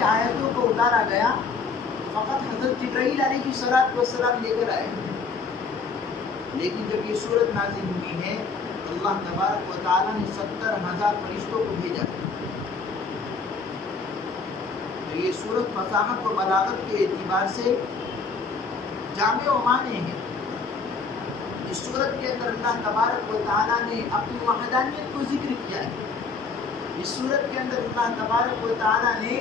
کی آیتوں کو اتارا گیا فقط حضرت جبرائیل علیہ السلام لے کر آئے، لیکن جب یہ سورت نازل ہوئی ہے اللہ تبارک و تعالیٰ نے 70,000 فرشتوں کو بھیجا۔ تو یہ سورت فصاحت و بلاغت کے اعتبار سے جامع و مانع ہے۔ اس سورت کے اندر اللہ تبارک و تعالیٰ نے اپنی وحدانیت کو ذکر کیا ہے۔ اس سورت کے اندر اللہ تبارک و تعالیٰ نے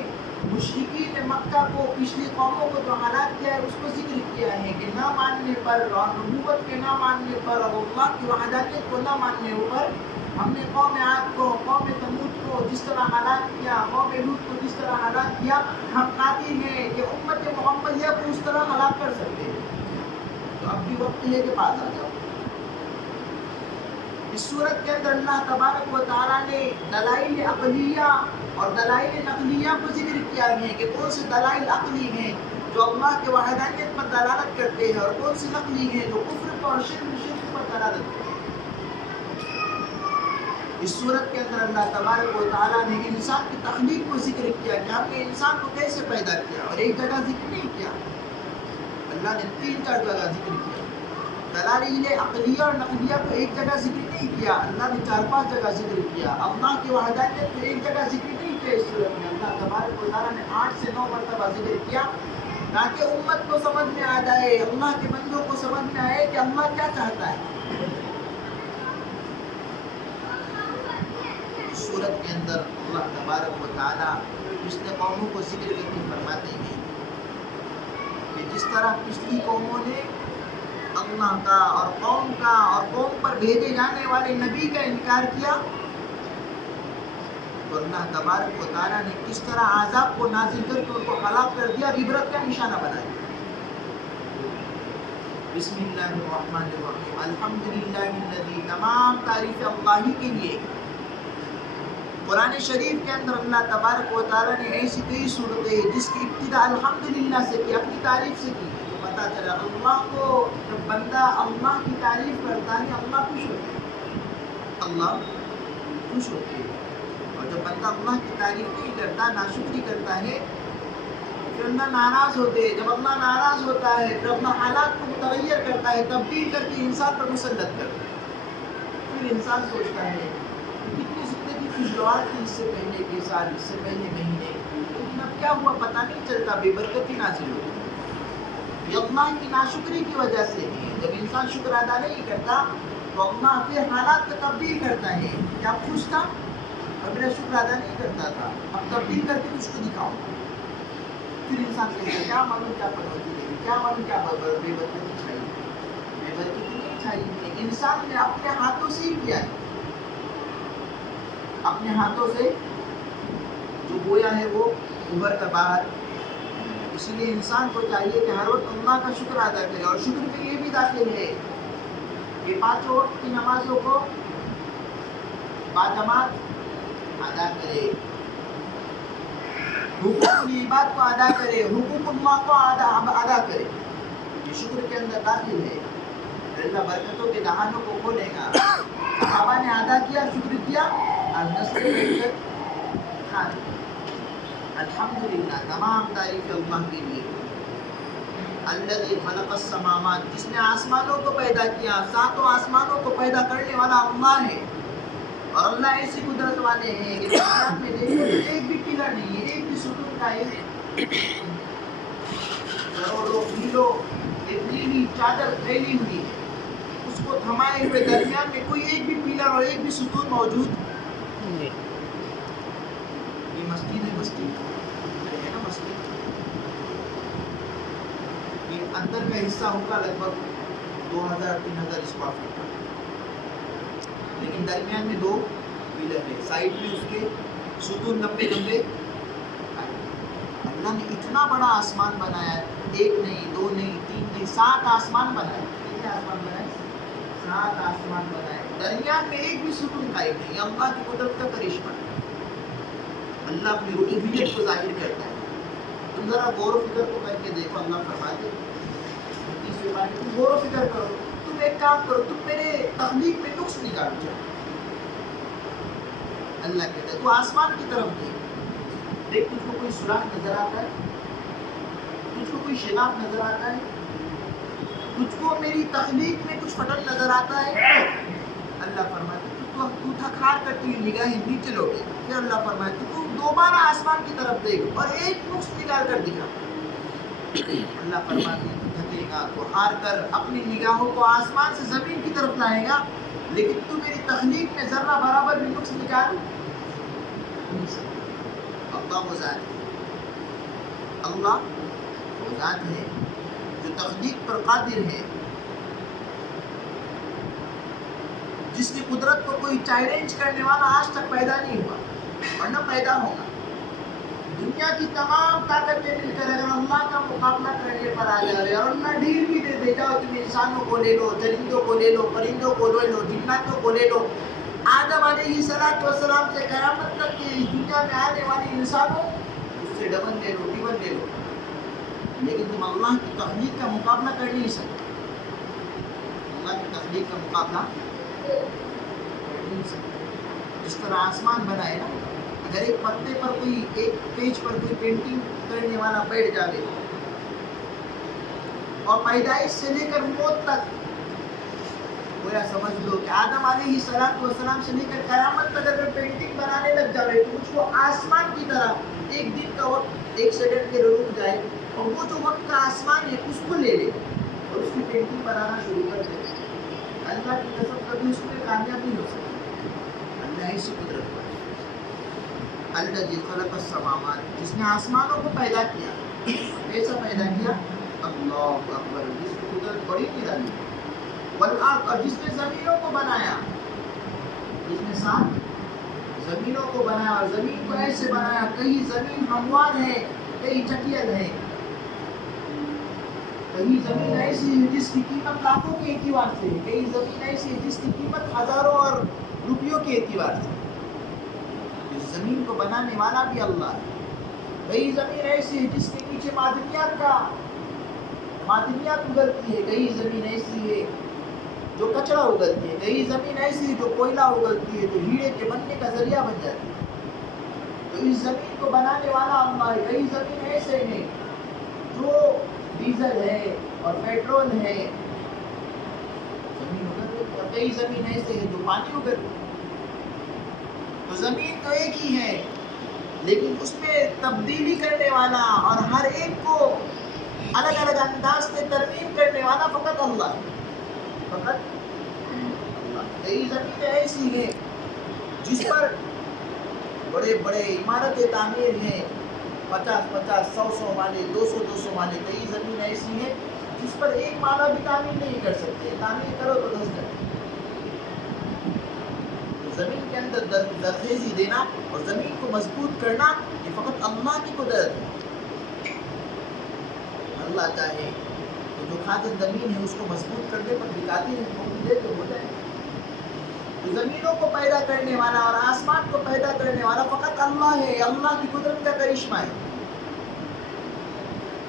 مشرکین مکہ کو، پچھلی قوموں کو جو ہلاک کیا ہے اس کو ذکر کیا ہے کہ نہ ماننے پر اور نبوت کے نہ ماننے پر اور اللہ کی وحدانیت کو نہ ماننے پر ہم نے قوم عاد کو، قوم ثمود کو جس طرح ہلاک کیا، قوم لوط کو جس طرح ہلاک کیا، ہم قادر ہیں کہ امت محمدیہ کو اس طرح ہلاک کر سکتے ہیں۔ تو اب بھی وقت ہے کہ پاس آ جاؤ۔ اس صورت کے اندر اللہ تبارک و تعالیٰ نے دلائل عقلیہ اور دلائل نقلیہ کو ذکر کیا ہے کہ کون سے دلائل عقلی ہیں جو اللہ کے وحدانیت پر دلالت کرتے ہیں اور کون سے نقلی ہیں جو کفر پر اور شرک پر دلالت کرتے ہیں۔ اس صورت کے اندر اللہ تبارک و تعالیٰ نے انسان کی تخلیق کو ذکر کیا کہ ہم نے انسان کو کیسے پیدا کیا، اور ایک جگہ ذکر نہیں کیا، اللہ نے 3-4 جگہ ذکر کیا۔ دلائل عقلیہ اور نقلیہ کو ایک جگہ ذکر نہیں کیا، اللہ نے 4-5 جگہ ذکر کیا۔ اللہ کی وحدانیت کو ایک جگہ ذکر نہیں کیا، اس صورت میں اللہ تبارک و تعالیٰ نے 8 سے 9 مرتبہ ذکر کیا تاکہ امت کو سمجھ میں آ جائے، اللہ کے بندوں کو سمجھ میں آئے کہ اللہ کیا چاہتا ہے۔ اس صورت کے اندر اللہ تبارک و تعالیٰ پچھلے قوموں کو ذکر کر کے فرماتے ہیں کہ جس طرح پچھلی قوموں نے اللہ کا اور قوم پر بھیجے جانے والے نبی کا انکار کیا، تو اللہ تبارک و تعالیٰ نے کس طرح عذاب کو نازل کر کے ان کو ہلاک کر دیا، عبرت کا نشانہ بنایا۔ بسم اللہ الرحمن الرحیم، الحمدللہ الذی، تمام تعریف اللہ ہی کے لیے۔ قرآن شریف کے اندر اللہ تبارک و تعالیٰ نے ایسی کئی صورتیں جس کی ابتدا الحمدللہ سے کی، اپنی تعریف سے کی، تو پتہ چلا اللہ کو جب بندہ اللہ کی تعریف کرتا ہے اللہ خوش ہوتا ہے، اللہ خوش ہوتے ہیں۔ اور جب بندہ اللہ کی تعریف نہیں کرتا، ناشکری کرتا ہے، پھر اللہ ناراض ہوتے ہیں۔ جب اللہ ناراض ہوتا ہے پھر اپنا حالات کو متغیر کرتا ہے، تبدیل کر کے انسان پر مسلط کرتا ہے۔ پھر انسان سوچتا ہے کتنی زندگی خوشگوار تھی اس سے پہلے کے سال، اس سے پہلے مہینے، لیکن اب کیا ہوا پتہ نہیں چلتا، بے برکتی نازل ہوئی۔ یہ اللہ کی ناشکری کی وجہ سے ہے۔ جب انسان شکر ادا نہیں کرتا تو اللہ پھر حالات کو تبدیل کرتا ہے کہ اب خوش تھا اور میرا شکر ادا نہیں کرتا تھا، اب تبدیل کر کے تجھ کو دکھاؤں۔ پھر انسان کہتا ہے کیا معلوم کیا پڑوسی ہے، کیا معلوم کیا بے برکتی چھائی، بے برکتی نہیں چھائی ہے، انسان نے اپنے ہاتھوں سے ہی کیا ہے، اپنے ہاتھوں سے جو بویا ہے وہ ابھر کر باہر۔ اسی لیے انسان کو چاہیے کہ ہر وقت اللہ کا شکر ادا کرے، اور شکر میں یہ بھی داخل ہے کہ 5 وقت کی نمازوں کو باجماعت ادا کرے، حقوق العباد کو ادا کرے، حقوق اللہ کو ادا کرے، یہ شکر کے اندر داخل ہے۔ اللہ برکتوں کے دہانوں کو کھولے گا۔ صحابہ نے ادا کیا، شکر کیا، اور نسل کھانے۔ الحمدللہ، تمام تعریف اللہ کے لیے۔ الذی خلق السماوات، جس نے آسمانوں کو پیدا کیا، 7 آسمانوں کو پیدا کرنے والا اللہ ہے۔ اور اللہ ایسی قدرت والے ہیں کہ آسمان میں دیکھو ایک بھی پلر نہیں ہے، ایک بھی ستون قائم ہے، کروڑوں میلوں ایک نیلی چادر پھیلی ہوئی ہے، اس کو تھمائے ہوئے درمیان میں کوئی ایک بھی پلر اور ایک بھی ستون موجود نہیں۔ یہ مسجد ہے، مسجد ہے نا، مسجد یہ اندر کا حصہ ہوگا لگ بھگ 2000-3000 اسکوائر فٹ کا، لیکن درمیان میں 2 پلر ہے، سائڈ میں اس کے ستون لمبے لمبے۔ اللہ نے اتنا بڑا آسمان بنایا، 1 نہیں 2 نہیں 3 نہیں 7 آسمان بنائے۔ کتنے آسمان بنائے؟ 7 آسمان بنائے، درمیان میں ایک بھی ستون قائم نہیں۔ یہ اللہ کی قدرت کا کرشمہ ہے، اللہ اپنی ربوبیت کو ظاہر کرتا ہے۔ تم ذرا غور و فکر کو کر کے دیکھو، اللہ فرماتے تیسرے بار تم غور و فکر کرو، تم ایک کام کرو، تم میرے تخلیق میں نقص نکالو۔ اللہ کہتا ہے تو آسمان کی طرف دیکھ، دیکھ تجھ کو کوئی سوراخ نظر آتا ہے؟ تجھ کو کوئی شگاف نظر آتا ہے؟ تجھ کو میری تخلیق میں کچھ پٹل نظر آتا ہے؟ اللہ فرماتا ہے تو تھک ہار کر تیری نگاہیں نیچے لوٹے. پھر اللہ فرماتا ہے تو دوبارہ آسمان کی طرف دیکھ اور ایک نقص نکال کر دکھا. اللہ فرماتے ہیں تو تھکے گا تو ہار کر اپنی نگاہوں کو آسمان سے زمین کی طرف لائے گا، لیکن تو میری تخلیق میں ذرہ برابر بھی نقص نکال نہیں سکتا. اللہ وہ ذات ہے، اللہ وہ ذات ہے جو تخلیق پر قادر ہے، جس کی قدرت کو کوئی چیلنج کرنے والا آج تک پیدا نہیں ہوا اور نہ پیدا ہوگا. دنیا کی تمام طاقتیں مل کر اگر اللہ کا مقابلہ کرنے پر آ جائے اور نہ ڈھیل بھی دے جاؤ، تم انسانوں کو لے لو، چرندوں کو لے لو، پرندوں کو لے لو، جناتوں کو لے لو، آدم علیہ السلام سے قیامت تک کی اس دنیا میں آنے والی انسانوں اس سے ڈبل لے لو، ٹیبل لے لو، لیکن تم اللہ کی تخلیق کا مقابلہ کر نہیں سکتے. اللہ کی تخلیق کا مقابلہ کر نہیں سکتے. جس طرح آسمان بنائے نا، اگر ایک پتے پر کوئی ایک پیج پر کوئی پینٹنگ کرنے والا بیٹھ جائے اور پیدائش سے لے کر موت تک گویا سمجھ لو کہ آدم علیہ السلام سے لے کر قیامت تک اگر پینٹنگ بنانے لگ جائے تو اس کو آسمان کی طرح ایک دن کا وقت 1 سیکنڈ کے رک جائے اور وہ جو وقت کا آسمان ہے اس کو لے لے اور اس کی پینٹنگ بنانا شروع کر دے. اللہ کی قسم کبھی اس میں کامیاب نہیں ہو سکتا. اللہ ایسی قدرت پر الذی خلق السماوات، جس نے آسمانوں کو پیدا کیا. کیسا پیدا کیا؟ اللہ اکبر، جس کی قدرت بڑی نرالی. والارض، اور جس نے زمینوں کو بنایا، جس نے 7 زمینوں کو بنایا اور زمین کو ایسے بنایا کہیں زمین ہموار ہے، کہیں چٹیل ہے، کہیں زمین ایسی ہے جس کی قیمت لاکھوں کے اعتبار سے ہے، کہیں زمین ایسی ہے جس کی قیمت ہزاروں اور روپیوں کے اعتبار سے. اس زمین کو بنانے والا بھی اللہ ہے. کئی زمین ایسی ہے جس کے نیچے معدنیات اگلتی ہے، کئی زمین ایسی ہے جو کچرا اگلتی ہے، کئی زمین ایسی ہے جو کوئلہ اگلتی ہے، جو ہیرے کے بننے کا ذریعہ بن جاتی ہے. تو اس زمین کو بنانے والا اللہ ہے. کئی زمین ایسے ہیں جو ڈیزل ہے اور پیٹرول ہے زمین اگلتی ہے، اور کئی زمین ایسے ہیں جو پانی اگلتی ہے. تو زمین تو ایک ہی ہے، لیکن اس میں تبدیلی کرنے والا اور ہر ایک کو الگ الگ انداز سے ترمیم کرنے والا فقط اللہ ہے. فقط اللہ. کئی زمینیں ایسی ہیں جس پر بڑے بڑے عمارتیں تعمیر ہیں، 50 100 مالے، 200 مالے. کئی زمین ایسی ہیں جس پر ایک مالا بھی تعمیر نہیں کر سکتے، تعمیر کرو تو 10 گھنٹے. زمین کے اندر درخیزی دینا اور زمین کو مضبوط کرنا یہ فقط اللہ کی قدرت ہے. اللہ چاہے تو جو خاطر زمین ہے اس کو مضبوط کرنے پر دکھاتے ہیں تو دے تو ہو جائے. تو زمینوں کو پیدا کرنے والا اور آسمان کو پیدا کرنے والا فقط اللہ ہے. اللہ کی قدرت کا کرشمہ ہے.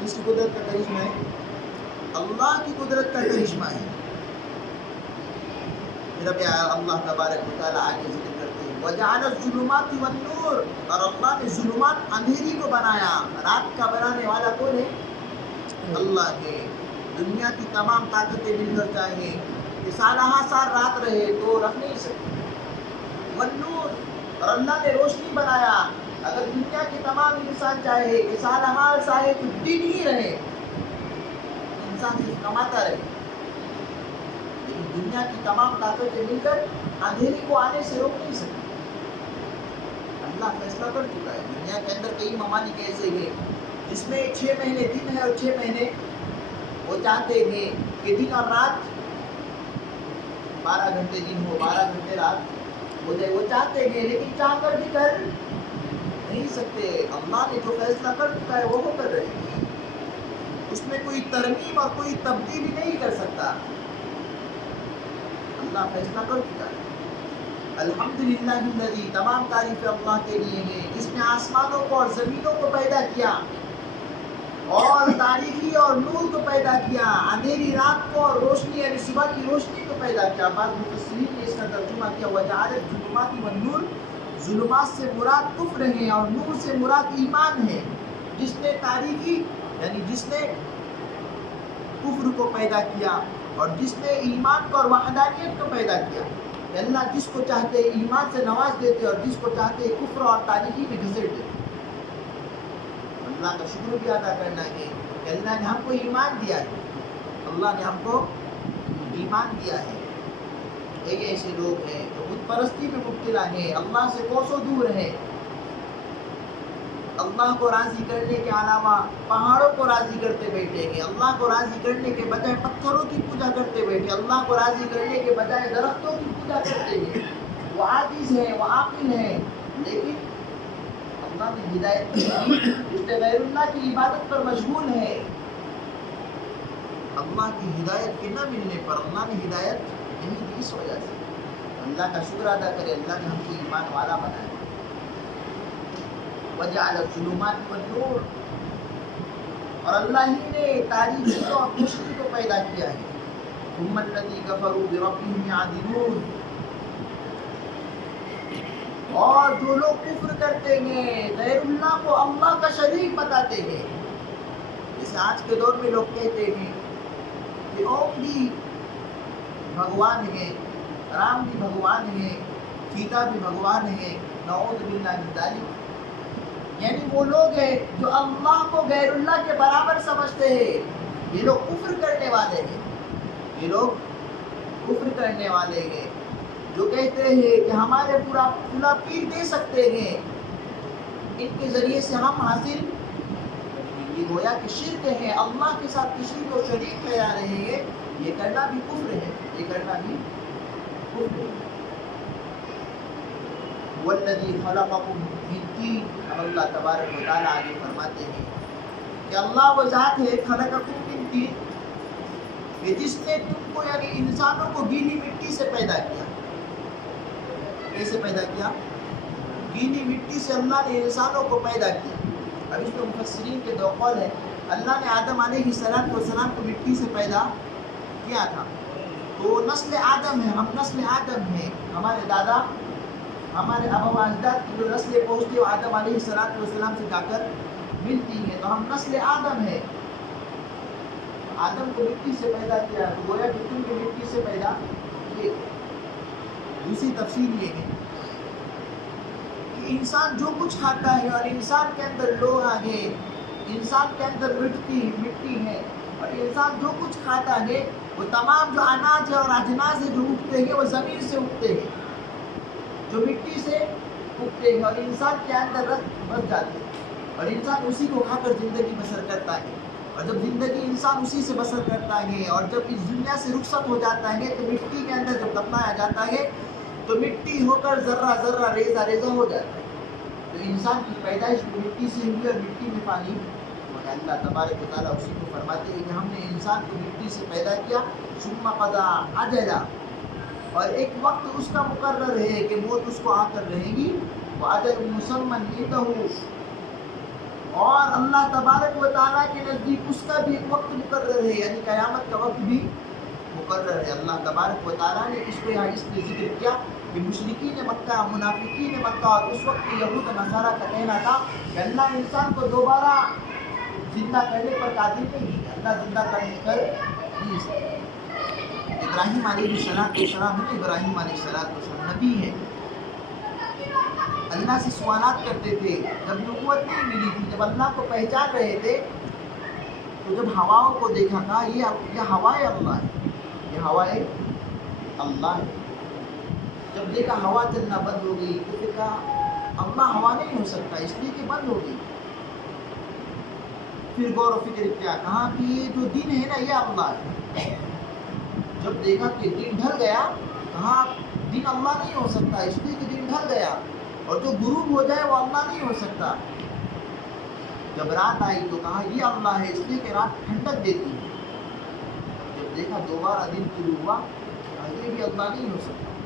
اس کی قدرت کا کرشمہ ہے، اللہ کی قدرت کا کرشمہ ہے. رب اللہ تبارک و تعالیٰ آگے ذکر کرتے ہیں وَجَعَلَ الظُّلُمَاتِ وَالنُّورِ، اور اللہ نے ظلمات اندھیری کو بنایا. رات کا بنانے والا کون ہے؟ اللہ ہے. دنیا کی تمام طاقتیں مل کر چاہیں کہ سالہ سال رات رہے تو رکھ نہیں سکتے. والنور، اور اللہ نے روشنی بنایا. اگر دنیا کے تمام انسان چاہے کہ سالہ سال تو دن ہی رہے، انسان صرف کماتا رہے، دنیا کی تمام طاقتیں مل کر اندھیری کو آنے سے روک نہیں سکتی. اللہ فیصلہ کر چکا ہے. دنیا کے اندر کئی ممالک ایسے ہیں جس میں 6 مہینے دن ہے اور 6 مہینے وہ چاہتے ہیں کہ دن اور رات 12 گھنٹے دن ہو، 12 گھنٹے رات ہو جائے. وہ چاہتے ہیں لیکن چاہ کر بھی کر نہیں سکتے. اللہ نے جو فیصلہ کر چکا ہے وہ کر رہے ہیں، اس میں کوئی ترمیم اور کوئی تبدیلی نہیں کر سکتا. اللہ فیصلہ کر چکا ہے. الحمدللہ الذی، تمام تعریف اللہ کے لیے ہیں جس نے آسمانوں کو اور زمینوں کو پیدا کیا اور تاریکی اور نور کو پیدا کیا، اندھیری رات کو اور روشنی یعنی صبح کی روشنی کو پیدا کیا. بعض مفسرین نے اس کا ترجمہ کیا وَجَعَلَ الظُّلُمَاتِ وَالنُّورِ، ظلمات سے مراد کفر ہے اور نور سے مراد ایمان ہے. جس نے تاریکی یعنی جس نے کفر کو پیدا کیا اور جس نے ایمان کو اور وحدانیت کو پیدا کیا. کہ اللہ جس کو چاہتے ایمان سے نواز دیتے اور جس کو چاہتے کفر اور تاریکی میں گھسیٹ دیتے. اللہ کا شکر بھی ادا کرنا ہے کہ اللہ نے ہم کو ایمان دیا ہے. اللہ نے ہم کو ایمان دیا ہے. ایک ایسے لوگ ہیں جو بت پرستی میں مبتلا ہیں, اللہ سے کوسوں دور ہیں, اللہ کو راضی کرنے کے علاوہ پہاڑوں کو راضی کرتے بیٹھے ہیں, اللہ کو راضی کرنے کے بجائے پتھروں کی پوجا کرتے بیٹھے, اللہ کو راضی کرنے کے بجائے درختوں کی پوجا کرتے ہیں. وہ عاجز ہیں, وہ عاقل ہیں, لیکن اللہ نے ہدایت دی, اس نے غیر اللہ کی عبادت پر مشغول ہے. اللہ کی ہدایت کے نہ ملنے پر اللہ نے ہدایت نہیں دی. اس وجہ سے اللہ کا شکر ادا کرے, اللہ نے ہم کو ایمان والا بنایا. وجعل الظلمات والنور, اور اللہ ہی نے تاریکی کو اور روشنی کو پیدا کیا ہے. ثم الذی کفروا بربهم یعدلون, اور جو لوگ کفر کرتے ہیں غیر اللہ کو اللہ کا شریک بتاتے ہیں. جیسے آج کے دور میں لوگ کہتے ہیں کہ اوم بھی بھگوان ہے, رام بھی بھگوان ہے, سیتا بھی بھگوان ہے. نعوذ باللہ من ذالک. یعنی وہ لوگ ہیں جو اللہ کو غیر اللہ کے برابر سمجھتے ہیں. یہ لوگ کفر کرنے والے ہیں. یہ لوگ کفر کرنے والے ہیں جو کہتے ہیں کہ ہمارے پورا پیر دے سکتے ہیں, ان کے ذریعے سے ہم حاصل. یہ گویا کہ شرک ہے, اللہ کے ساتھ کسی کو شریک ٹھہرا رہے ہیں. یہ کرنا بھی کفر ہے, یہ کرنا بھی کفر ہے. والذی خلقکم من طین, اب اللہ تبارک و تعالیٰ آگے فرماتے ہیں کہ اللہ وہ ذات ہے خلقکم من طین, کہ جس نے تم کو یعنی انسانوں کو گیلی مٹی سے پیدا کیا. کیسے پیدا کیا؟ گیلی مٹی سے اللہ نے انسانوں کو پیدا کیا. اب اس میں مفسرین کے دو قول ہیں. اللہ نے آدم علیہ السلام کو مٹی سے پیدا کیا تھا, تو نسل آدم ہے, ہم نسل آدم ہیں. ہمارے دادا ہمارے ابا و اجداد کی جو نسلیں پہنچتی ہیں وہ آدم علیہ السلام سے جا کر ملتی ہیں, تو ہم نسل آدم ہیں. آدم کو مٹی سے پیدا کیا, تو گویا کہ تم کو مٹی سے پیدا کیے. دوسری تفسیر یہ ہے کہ انسان جو کچھ کھاتا ہے اور انسان کے اندر لوہا ہے, انسان کے اندر مٹی ہے, اور انسان جو کچھ کھاتا ہے وہ تمام جو اناج ہے اور اجناس ہے جو اگتے ہیں وہ زمین سے اگتے ہیں, جو مٹی سے اگتے ہیں, اور انسان کے اندر رکھ بس جاتے ہیں, اور انسان اسی کو کھا کر زندگی بسر کرتا ہے. اور جب زندگی انسان اسی سے بسر کرتا ہے اور جب اس دنیا سے رخصت ہو جاتا ہے تو مٹی کے اندر جب دفنایا جاتا ہے تو مٹی ہو کر ذرہ ذرہ ریزہ ریزہ ہو جاتا ہے. تو انسان کی پیدائش مٹی سے ہوئی اور مٹی میں پانی. اللہ تبارک و تعالیٰ اسی کو فرماتے ہیں کہ ہم نے انسان کو مٹی سے پیدا کیا. ثم قضا اجلا, اور ایک وقت اس کا مقرر ہے کہ موت اس کو آ کر رہے گی. وَأَجَلٌ مُّسَمًّى عِندَهُ, اور اللہ تبارک و تعالیٰ کے نزدیک اس کا بھی ایک وقت مقرر ہے, یعنی قیامت کا وقت بھی مقرر ہے. اللہ تبارک و تعالیٰ نے اس کو یہاں اس لیے ذکر کیا کہ مشرکین مکہ, منافقین مکہ اور اس وقت یہود و نصارہ کا کہنا تھا کہ اللہ انسان کو دوبارہ زندہ کرنے پر قادر نہیں ہے, اللہ زندہ کرنے پر نہیں سکتا. ابراہیم علیہ السلام ہے, ابراہیم علیہ السلام نبی ہے. اللہ سے سوالات کرتے تھے جب نبوت نہیں ملی تھی, جب اللہ کو پہچان رہے تھے, تو جب ہواؤں کو دیکھا تھا یہ ہوائے اللہ ہے, یہ ہوائے اللہ ہے. جب دیکھا ہوا چلنا بند ہو گئی تو پھر کہا اللہ ہوا نہیں ہو سکتا اس لیے کہ بند ہو گئی. پھر غور و فکر کیا, کہا کہ یہ جو دن ہے نا یہ اللہ ہے. جب دیکھا کہ دن ڈھل گیا, کہا دن اللہ نہیں ہو سکتا اس لیے کہ دن ڈھل گیا, اور جو غروب ہو جائے وہ اللہ نہیں ہو سکتا. جب رات آئی تو کہا یہ اللہ ہے اس لیے کہ رات ٹھنڈک دیتی ہے. جب دیکھا دوبارہ دن شروع ہوا, کہا یہ بھی اللہ نہیں ہو سکتا.